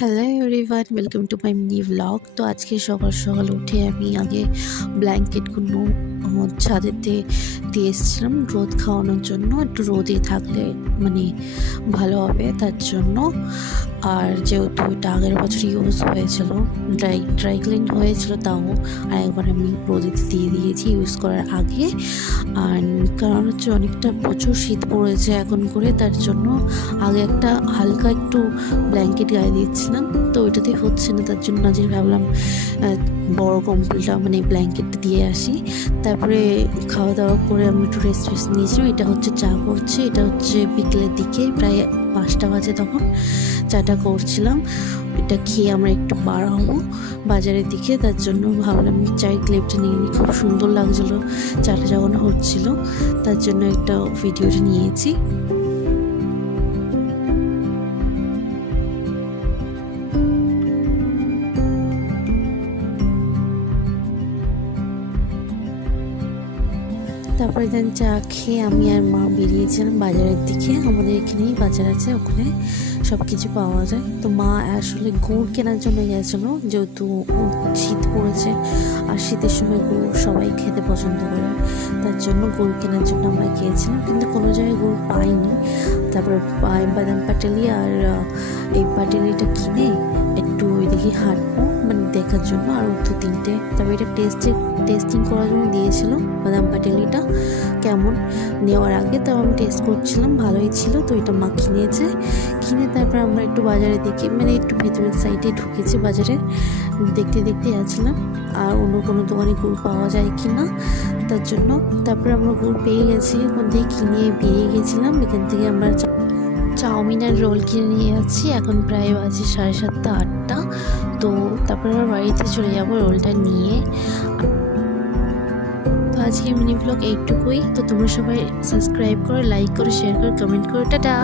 Hello everyone, welcome to my mini blog. তো আজকে সকাল সকাল উঠে আমি আগে ব্ল্যাঙ্কেটগুলো ছাদেতে দিয়ে এসেছিলাম রোদ খাওয়ানোর জন্য। একটু রোদে থাকলে মানে ভালো হবে তার জন্য। আর যেহেতু এটা আগের বছর ইউজ হয়েছিল, ড্রাই ক্লিন হয়েছিল, তাও আরেকবার আমি রোদে দিয়ে দিয়েছি ইউজ করার আগে। আর কারণ হচ্ছে অনেকটা প্রচুর শীত পড়েছে এখন করে, তার জন্য আগে একটা হালকা একটু ব্ল্যাঙ্কেট গায়ে দিচ্ছিলাম, তো ওইটাতে হচ্ছে না, তার জন্য আজকে ভাবলাম বড় কম্বলটা মানে ব্ল্যাঙ্কেটটা দিয়ে আসি। তারপরে খাওয়া দাওয়া করে আমি একটু রেস্ট নিয়েছিলাম। এটা হচ্ছে চা করছে, এটা হচ্ছে বিকেলের দিকে প্রায় 5টা বাজে, তখন চাটা করছিলাম। এটা খেয়ে আমরা একটু বার হবো বাজারের দিকে, তার জন্য ভাবলাম চায়ের ক্লিপটা নিয়ে নিই। খুব সুন্দর লাগছিলো চাটা যখন হচ্ছিল, তার জন্য একটা ভিডিওটা নিয়েছি। তারপরে দেন চা খেয়ে আমি আর মা বেরিয়েছিলাম বাজারের দিকে। আমাদের এখানেই বাজার আছে, ওখানে সব কিছু পাওয়া যায়। তো মা আসলে গুড় কেনার জন্য গেছিলো, যেহেতু শীত পড়েছে আর শীতের সময় গুড় সবাই খেতে পছন্দ করে, তার জন্য গুড় কেনার জন্য আমরা গিয়েছিলাম, কিন্তু কোনো জায়গায় গুড় পাইনি। তারপরে বাদাম পাটালি আর এই পাটালিটা কিনে একটু ওইদিকে হাঁটবো মানে দেখার জন্য, আর 2-3টে। তারপরে এটা টেস্টিং করার জন্য দিয়েছিল বাদাম পাটালিটা কেমন নেওয়ার আগে, তো আমি টেস্ট করছিলাম, ভালোই ছিল। তো এটা মা কিনে তারপর আমরা একটু বাজারে দেখি, মানে একটু ভেতরের সাইডে ঢুকেছি বাজারে, দেখতে যাচ্ছিলাম আর অন্য কোনো দোকানে গুড় পাওয়া যায় কি না, তার জন্য। তারপরে আমরা গুড় পেয়ে গেছি, ওখান থেকে কিনে বেরিয়ে গেছিলাম। এখান থেকে আমরা চাউমিন আর রোল কিনে নিয়ে যাচ্ছি। এখন প্রায় বাজে 7:30-8টা। তো তারপরে আবার বাড়িতে চলে যাবো রোলটা নিয়ে। তো আজকে মিনি ব্লগ এইটুকুই। তো তোমরা সবাই সাবস্ক্রাইব করো, লাইক করো, শেয়ার করো, কমেন্ট করো। টাটা।